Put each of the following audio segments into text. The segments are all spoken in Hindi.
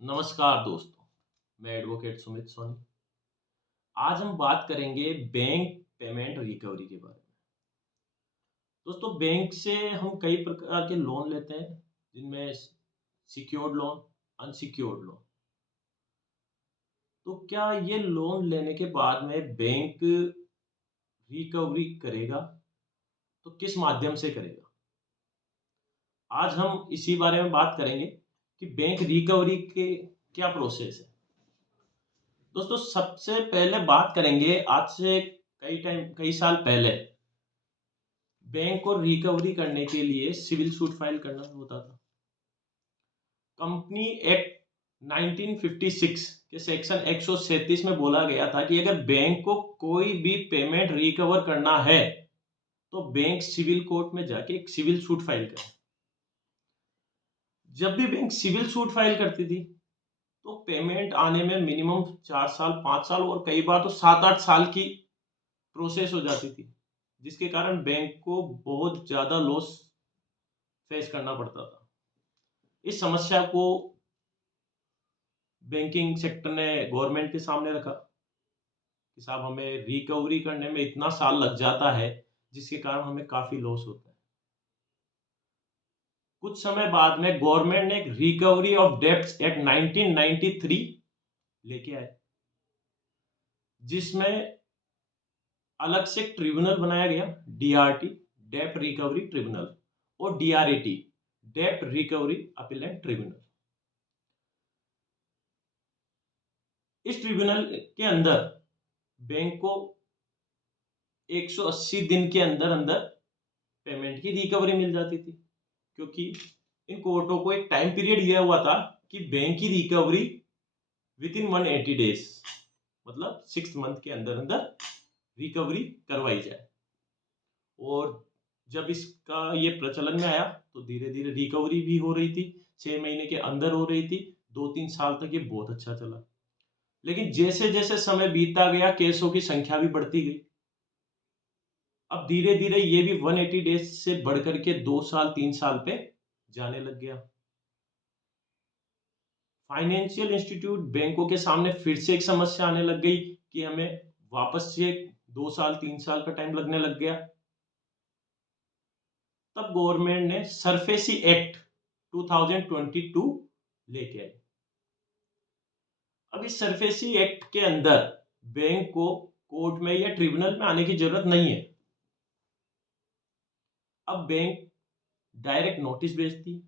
नमस्कार दोस्तों, मैं एडवोकेट सुमित सोनी। आज हम बात करेंगे बैंक पेमेंट रिकवरी के बारे में। दोस्तों, बैंक से हम कई प्रकार के लोन लेते हैं, जिनमें सिक्योर्ड लोन, अनसिक्योर्ड लोन। तो क्या ये लोन लेने के बाद में बैंक रिकवरी करेगा? तो किस माध्यम से करेगा? आज हम इसी बारे में बात करेंगे कि बैंक रिकवरी के क्या प्रोसेस है। दोस्तों, सबसे पहले बात करेंगे आज से कई साल पहले बैंक को रिकवरी करने के लिए सिविल सूट फाइल करना होता था। कंपनी एक्ट 1956 के सेक्शन 137 में बोला गया था कि अगर बैंक को कोई भी पेमेंट रिकवर करना है तो बैंक सिविल कोर्ट में जाके एक सिविल सूट फाइल करे। जब भी बैंक सिविल सूट फाइल करती थी तो पेमेंट आने में मिनिमम 4 साल, 5 साल और कई बार तो 7-8 साल की प्रोसेस हो जाती थी, जिसके कारण बैंक को बहुत ज़्यादा लॉस फेस करना पड़ता था। इस समस्या को बैंकिंग सेक्टर ने गवर्नमेंट के सामने रखा कि साहब हमें रिकवरी करने में इतना साल लग जाता है, जिसके कारण हमें काफ़ी लॉस होता है। कुछ समय बाद में गवर्नमेंट ने एक रिकवरी ऑफ डेब्ट्स एक्ट 1993 लेके आए, जिसमें अलग से एक ट्रिब्यूनल बनाया गया, डीआरटी, डेब्ट रिकवरी ट्रिब्यूनल, और डीआरएटी, डेब्ट रिकवरी अपीलेट ट्रिब्यूनल। इस ट्रिब्यूनल के अंदर बैंक को 180 दिन के अंदर अंदर पेमेंट की रिकवरी मिल जाती थी, क्योंकि इन कोर्टों को एक टाइम पीरियड दिया हुआ था कि बैंक की रिकवरी विद इन 180 डेज, मतलब 6 मंथ के अंदर अंदर रिकवरी करवाई जाए। और जब इसका ये प्रचलन में आया तो धीरे धीरे रिकवरी भी हो रही थी, 6 महीने के अंदर हो रही थी, 2-3 साल तक ये बहुत अच्छा चला। लेकिन जैसे जैसे समय बीतता गया, केसों की संख्या भी बढ़ती गई। अब धीरे धीरे ये भी 180 डेज से बढ़कर के 2 साल 3 साल पे जाने लग गया। फाइनेंशियल इंस्टीट्यूट, बैंकों के सामने फिर से एक समस्या आने लग गई कि हमें वापस से 2 साल 3 साल का टाइम लगने लग गया। तब गवर्नमेंट ने सरफेसी एक्ट 2022 लेके आई। अब इस सरफेसी एक्ट के अंदर बैंक को कोर्ट में या ट्रिब्यूनल में आने की जरूरत नहीं है। अब बैंक डायरेक्ट नोटिस भेजती है,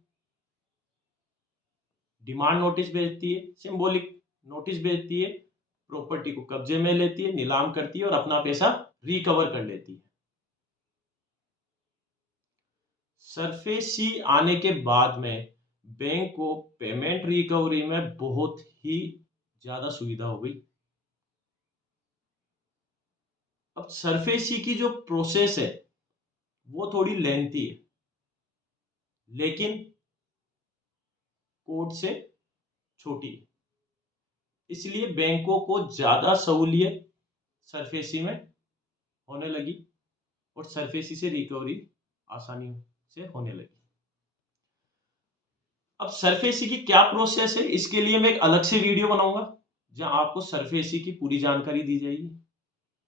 डिमांड नोटिस भेजती है, सिंबॉलिक नोटिस भेजती है, प्रॉपर्टी को कब्जे में लेती है, नीलाम करती है और अपना पैसा रिकवर कर लेती है। सरफेसी आने के बाद में बैंक को पेमेंट रिकवरी में बहुत ही ज्यादा सुविधा हो गई। अब सरफेसी की जो प्रोसेस है वो थोड़ी लेंथी है, लेकिन कोर्ट से छोटी है, इसलिए बैंकों को ज्यादा सहूलियत सरफेसी में होने लगी और सरफेसी से रिकवरी आसानी से होने लगी। अब सरफेसी की क्या प्रोसेस है, इसके लिए मैं एक अलग से वीडियो बनाऊंगा जहां आपको सरफेसी की पूरी जानकारी दी जाएगी।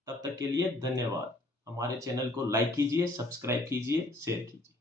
तब तक के लिए धन्यवाद। हमारे चैनल को लाइक कीजिए, सब्सक्राइब कीजिए, शेयर कीजिए।